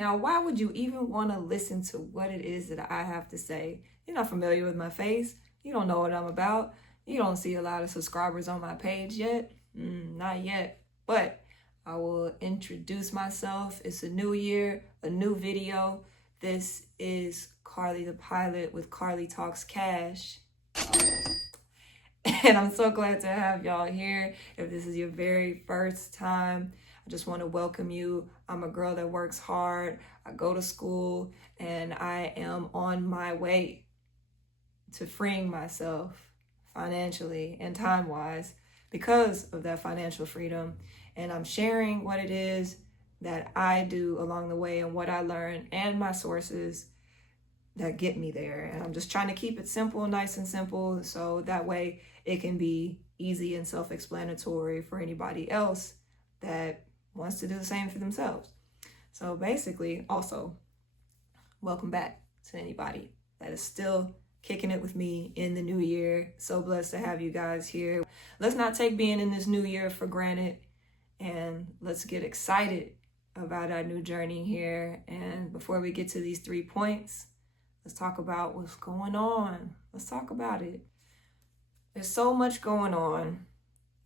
Now, why would you even want to listen to what it is that I have to say? You're not familiar with my face. You don't know what I'm about. You don't see a lot of subscribers on my page yet. Not yet. But I will introduce myself. It's a new year, a new video. This is Carly the Pilot with Carly Talks Cash. And I'm so glad to have y'all here. If this is your very first time, I just want to welcome you. I'm a girl that works hard. I go to school and I am on my way to freeing myself financially and time-wise because of that financial freedom. And I'm sharing what it is that I do along the way and what I learned and my sources that get me there. And I'm just trying to keep it simple, nice and simple, so that way it can be easy and self-explanatory for anybody else that wants to do the same for themselves. So basically, also, welcome back to anybody that is still kicking it with me in the new year. So blessed to have you guys here. Let's not take being in this new year for granted, and let's get excited about our new journey here. And before we get to these 3 points, let's talk about what's going on. Let's talk about it. There's so much going on.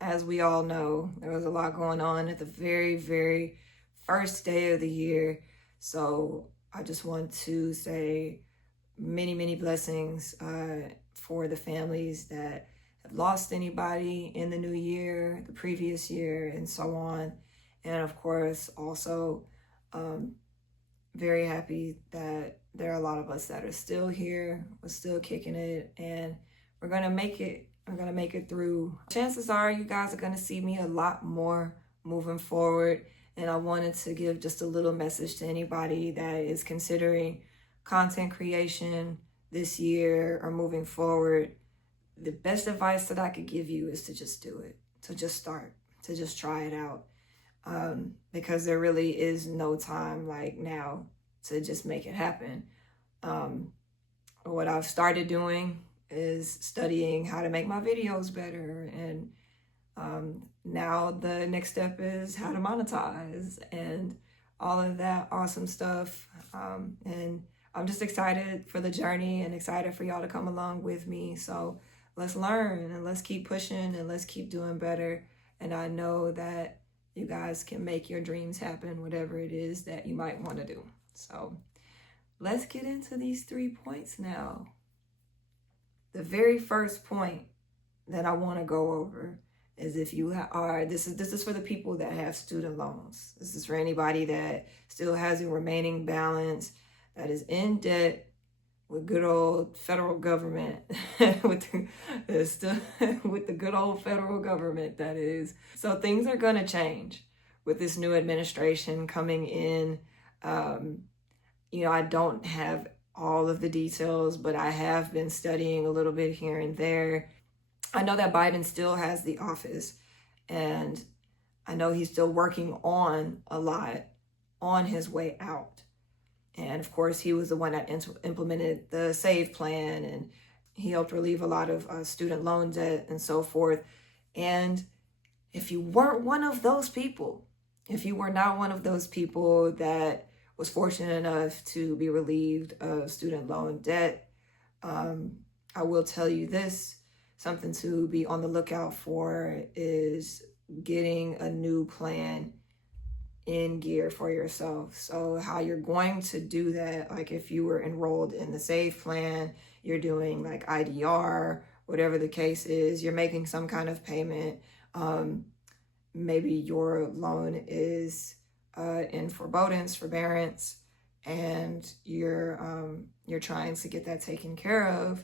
As we all know, there was a lot going on at the very, very first day of the year. So I just want to say many, many blessings for the families that have lost anybody in the new year, the previous year, and so on. And of course, also very happy that there are a lot of us that are still here. We're still kicking it, and we're gonna make it. I'm gonna make it through. Chances are you guys are gonna see me a lot more moving forward. And I wanted to give just a little message to anybody that is considering content creation this year or moving forward. The best advice that I could give you is to just do it, to just start, to just try it out. Because there really is no time like now to just make it happen. What I've started doing is studying how to make my videos better, and now the next step is how to monetize and all of that awesome stuff. And I'm just excited for the journey and excited for y'all to come along with me. So let's learn and let's keep pushing and let's keep doing better. And I know that you guys can make your dreams happen, whatever it is that you might want to do. So let's get into these 3 points now. The very first point that I want to go over is if you are, this is for the people that have student loans. This is for anybody that still has a remaining balance, that is in debt with good old federal government, with the good old federal government, that is. So things are going to change with this new administration coming in. I don't have all of the details, but I have been studying a little bit here and there. I know that Biden still has the office, and I know he's still working on a lot on his way out. And of course, he was the one that implemented the SAVE plan, and he helped relieve a lot of student loan debt and so forth. And if you weren't one of those people, if you were not one of those people that was fortunate enough to be relieved of student loan debt, I will tell you this, something to be on the lookout for is getting a new plan in gear for yourself. So how you're going to do that, like if you were enrolled in the SAVE plan, you're doing like IDR, whatever the case is, you're making some kind of payment. Maybe your loan is in forbearance, and you're trying to get that taken care of.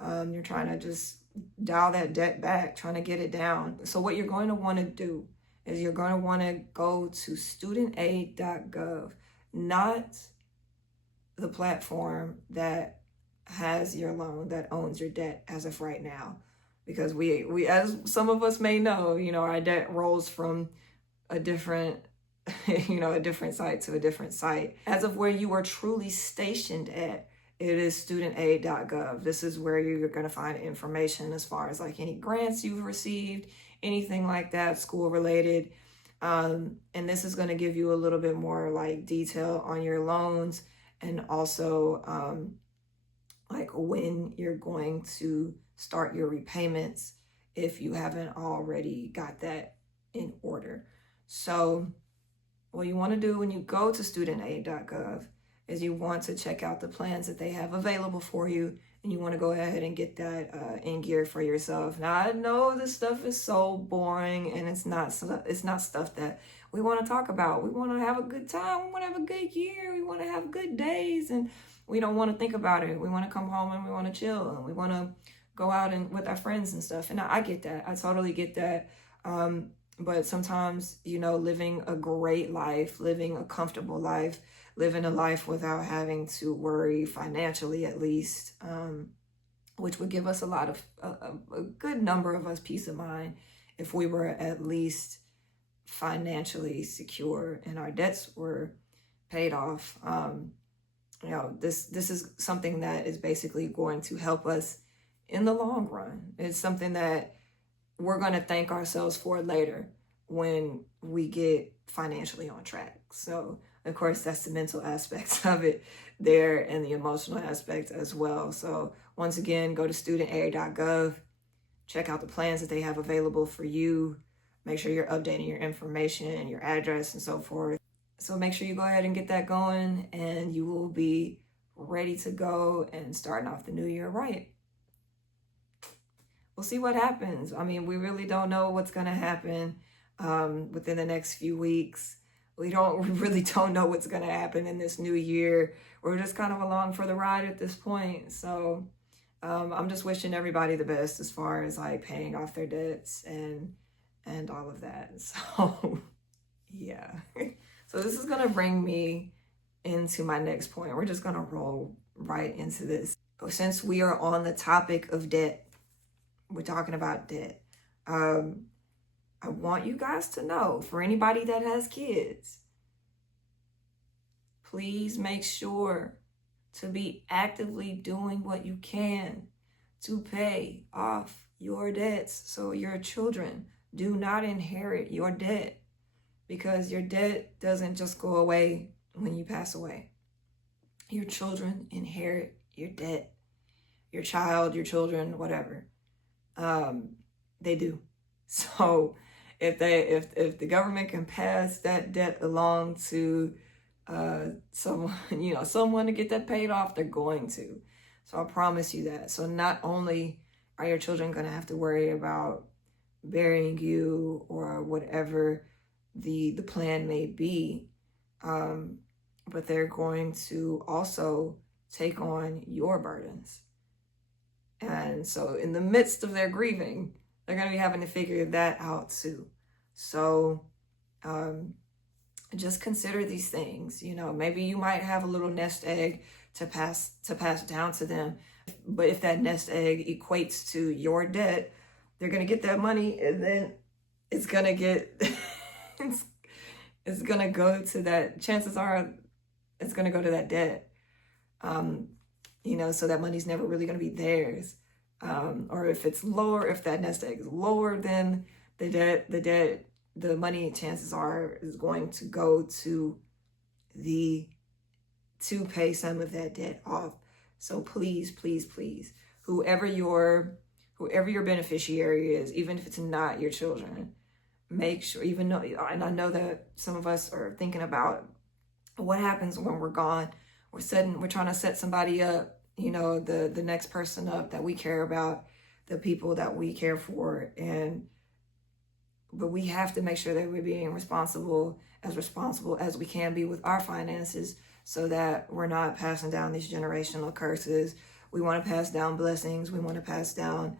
You're trying to just dial that debt back, trying to get it down. So what you're going to want to do is you're going to want to go to studentaid.gov, not the platform that has your loan, that owns your debt as of right now. Because we as some of us may know, our debt rolls from a different a different site to a different site. As of where you are truly stationed at, it is studentaid.gov. This is where you're going to find information as far as like any grants you've received, anything like that, school related. And this is going to give you a little bit more like detail on your loans, and also like when you're going to start your repayments if you haven't already got that in order. So what you want to do when you go to studentaid.gov is you want to check out the plans that they have available for you, and you want to go ahead and get that in gear for yourself. Now, I know this stuff is so boring, and it's not stuff that we want to talk about. We want to have a good time. We want to have a good year. We want to have good days, and we don't want to think about it. We want to come home and we want to chill, and we want to go out and with our friends and stuff. And I get that. I totally get that. But sometimes, living a great life, living a comfortable life, living a life without having to worry financially, at least, which would give us a good number of us peace of mind if we were at least financially secure and our debts were paid off. This is something that is basically going to help us in the long run. It's something that we're going to thank ourselves for later when we get financially on track. So, of course, that's the mental aspects of it there, and the emotional aspect as well. So, once again, go to studentaid.gov, check out the plans that they have available for you. Make sure you're updating your information, your address, and so forth. So make sure you go ahead and get that going, and you will be ready to go and starting off the new year right. We'll see what happens. I mean, we really don't know what's going to happen within the next few weeks. We really don't know what's going to happen in this new year. We're just kind of along for the ride at this point. So I'm just wishing everybody the best as far as like paying off their debts and all of that. So yeah. So this is going to bring me into my next point. We're just going to roll right into this. Since we are on the topic of debt, we're talking about debt. I want you guys to know, for anybody that has kids, please make sure to be actively doing what you can to pay off your debts so your children do not inherit your debt, because your debt doesn't just go away when you pass away. Your children inherit your debt. Your child, your children, whatever. They do. So if the government can pass that debt along to someone to get that paid off, they're going to. So I promise you that. So not only are your children going to have to worry about burying you or whatever the plan may be, but they're going to also take on your burdens. And so in the midst of their grieving, they're going to be having to figure that out too. So just consider these things. Maybe you might have a little nest egg to pass down to them. But if that nest egg equates to your debt, they're going to get that money, and then it's going to get, it's going to go to that, chances are it's going to go to that debt. So that money's never really going to be theirs. Or if it's lower, if that nest egg is lower than the debt, the money, chances are, is going to go to pay some of that debt off. So please, please, please, whoever your beneficiary is, even if it's not your children, make sure, even though, and I know that some of us are thinking about what happens when we're gone. We're trying to set somebody up, the next person up that we care about, the people that we care for. But we have to make sure that we're being responsible as we can be with our finances, so that we're not passing down these generational curses. We want to pass down blessings. We want to pass down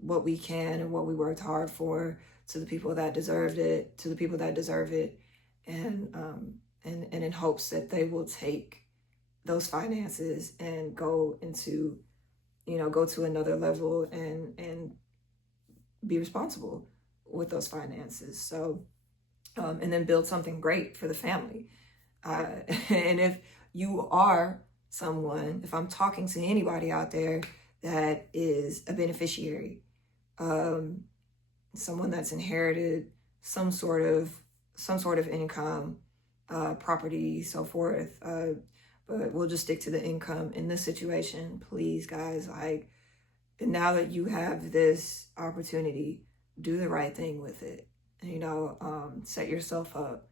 what we can and what we worked hard for to the people that deserve it, and in hopes that they will take those finances and go to another level and be responsible with those finances. So, and then build something great for the family. And if you are someone, if I'm talking to anybody out there that is a beneficiary, someone that's inherited some sort of income, property, so forth. But we'll just stick to the income in this situation. Please, guys, like, now that you have this opportunity, do the right thing with it. Set yourself up,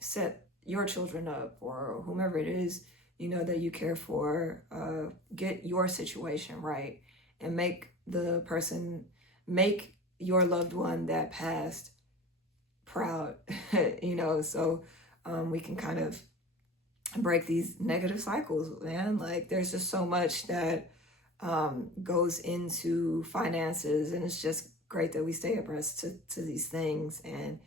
set your children up, or whomever it is, that you care for, get your situation right, and make your loved one that passed proud, so we can kind of break these negative cycles, man. Like, there's just so much that goes into finances, and it's just great that we stay abreast to these things, and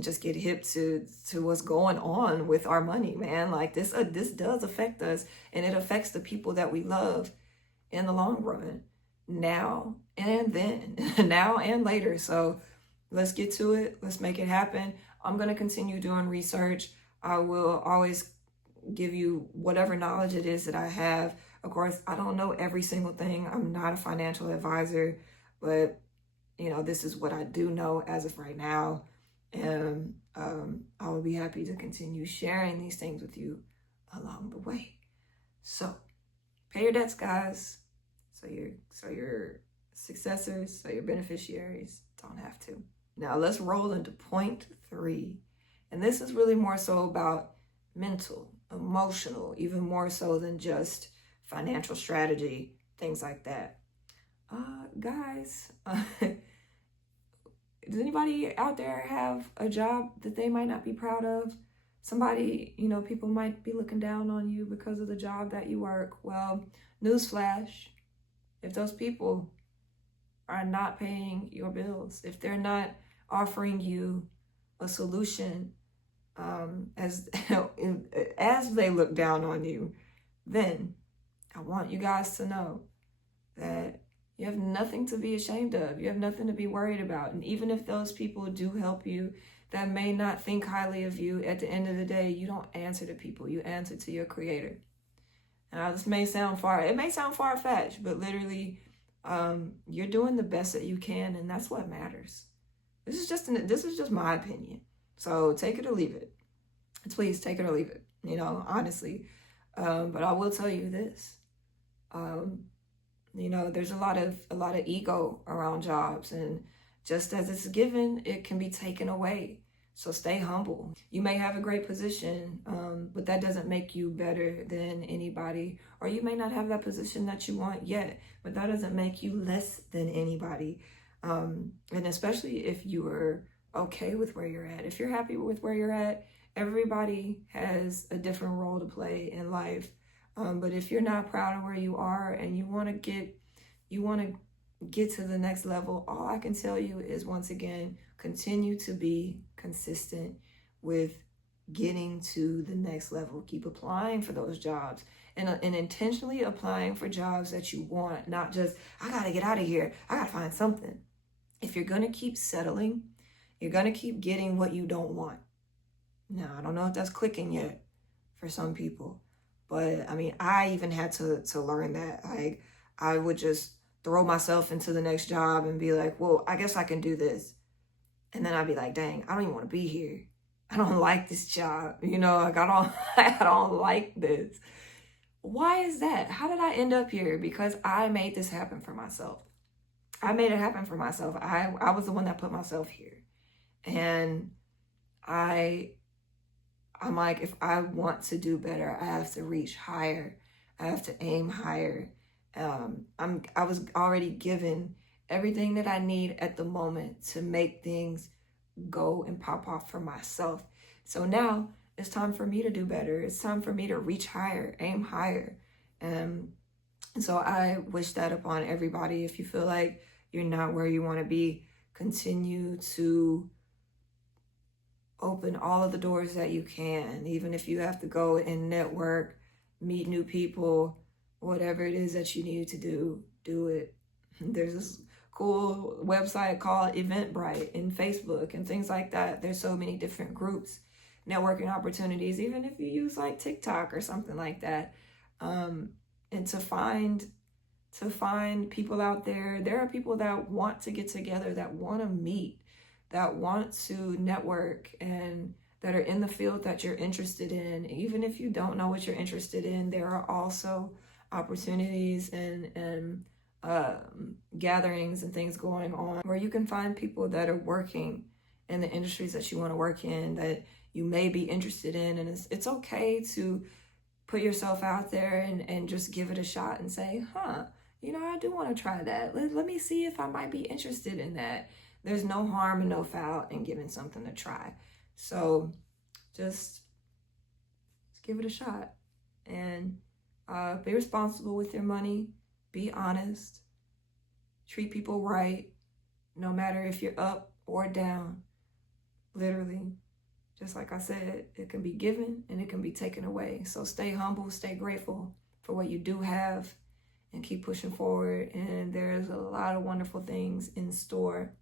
just get hip to what's going on with our money, man. Like, this does affect us, and it affects the people that we love in the long run, now and then, now and later. So let's get to it. Let's make it happen. I'm going to continue doing research. I will always give you whatever knowledge it is that I have. Of course, I don't know every single thing. I'm not a financial advisor, but this is what I do know as of right now. And I will be happy to continue sharing these things with you along the way. So pay your debts, guys, so your successors, so your beneficiaries don't have to. Now let's roll into point 3. And this is really more so about mental, emotional, even more so than just financial strategy, things like that. Guys, does anybody out there have a job that they might not be proud of? Somebody, people might be looking down on you because of the job that you work. Well, newsflash, if those people are not paying your bills, if they're not offering you a solution, as they look down on you, then I want you guys to know that you have nothing to be ashamed of. You have nothing to be worried about. And even if those people do help you that may not think highly of you, at the end of the day, you don't answer to people. You answer to your creator. Now, this may sound far-fetched, but literally, you're doing the best that you can, and that's what matters. This is just my opinion. So take it or leave it. Please take it or leave it, honestly. But I will tell you this. There's a lot of ego around jobs, and just as it's given, it can be taken away. So stay humble. You may have a great position, but that doesn't make you better than anybody. Or you may not have that position that you want yet, but that doesn't make you less than anybody. And especially if you are okay with where you're at. If you're happy with where you're at, everybody has a different role to play in life. But if you're not proud of where you are and you want to get to the next level, all I can tell you is, once again, continue to be consistent with getting to the next level. Keep applying for those jobs, and intentionally applying for jobs that you want, not just, I got to get out of here, I got to find something. If you're going to keep settling, you're going to keep getting what you don't want. Now, I don't know if that's clicking yet for some people, but I even had to learn that. Like, I would just throw myself into the next job and be like, well, I guess I can do this. And then I'd be like, dang, I don't even want to be here. I don't like this job. Like, I don't like this. Why is that? How did I end up here? Because I made this happen for myself. I made it happen for myself. I was the one that put myself here. And I'm like, if I want to do better, I have to reach higher. I have to aim higher. I was already given everything that I need at the moment to make things go and pop off for myself. So now it's time for me to do better. It's time for me to reach higher, aim higher. And so I wish that upon everybody. If you feel like you're not where you want to be, continue to open all of the doors that you can. Even if you have to go and network, meet new people, whatever it is that you need to do it. There's this cool website called Eventbrite and Facebook and things like that. There's so many different groups, networking opportunities, even if you use like TikTok or something like that. And to find to find people out there. There are people that want to get together, that want to meet, that want to network, and that are in the field that you're interested in. Even if you don't know what you're interested in, there are also opportunities and gatherings and things going on where you can find people that are working in the industries that you want to work in, that you may be interested in. And it's okay to put yourself out there and just give it a shot and say, I do want to try that. Let me see if I might be interested in that. There's no harm and no foul in giving something a try. So just give it a shot, and be responsible with your money. Be honest. Treat people right, no matter if you're up or down. Literally, just like I said, it can be given and it can be taken away. So stay humble, stay grateful for what you do have, and keep pushing forward. And there's a lot of wonderful things in store.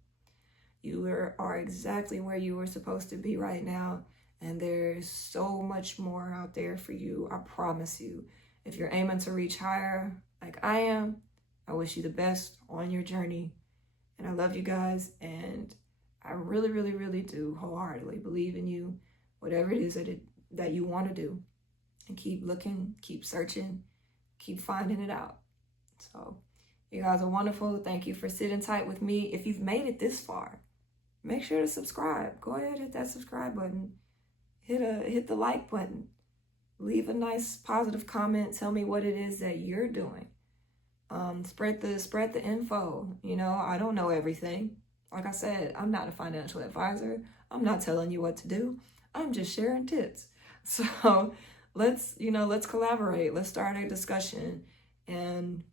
You are exactly where you were supposed to be right now. And there's so much more out there for you, I promise you. If you're aiming to reach higher like I am, I wish you the best on your journey. And I love you guys. And I really, really, really do wholeheartedly believe in you, whatever it is that you want to do. And keep looking, keep searching, keep finding it out. So you guys are wonderful. Thank you for sitting tight with me. If you've made it this far, make sure to subscribe. Go ahead, hit that subscribe button. Hit the like button. Leave a nice positive comment. Tell me what it is that you're doing. Spread the info. I don't know everything. Like I said, I'm not a financial advisor. I'm not telling you what to do. I'm just sharing tips. So let's collaborate. Let's start a discussion and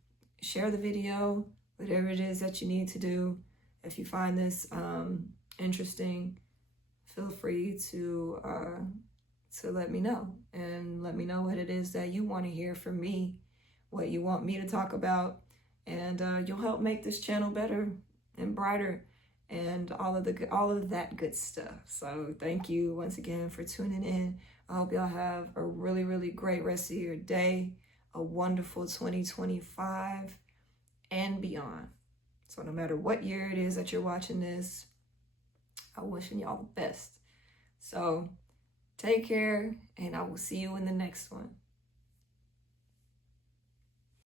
share the video, whatever it is that you need to do. If you find this interesting, feel free to let me know, and let me know what it is that you want to hear from me, what you want me to talk about, and you'll help make this channel better and brighter and all of that good stuff. So thank you once again for tuning in. I hope y'all have a really, really great rest of your day, a wonderful 2025 and beyond. So no matter what year it is that you're watching this, I'm wishing y'all the best. So take care, and I will see you in the next one.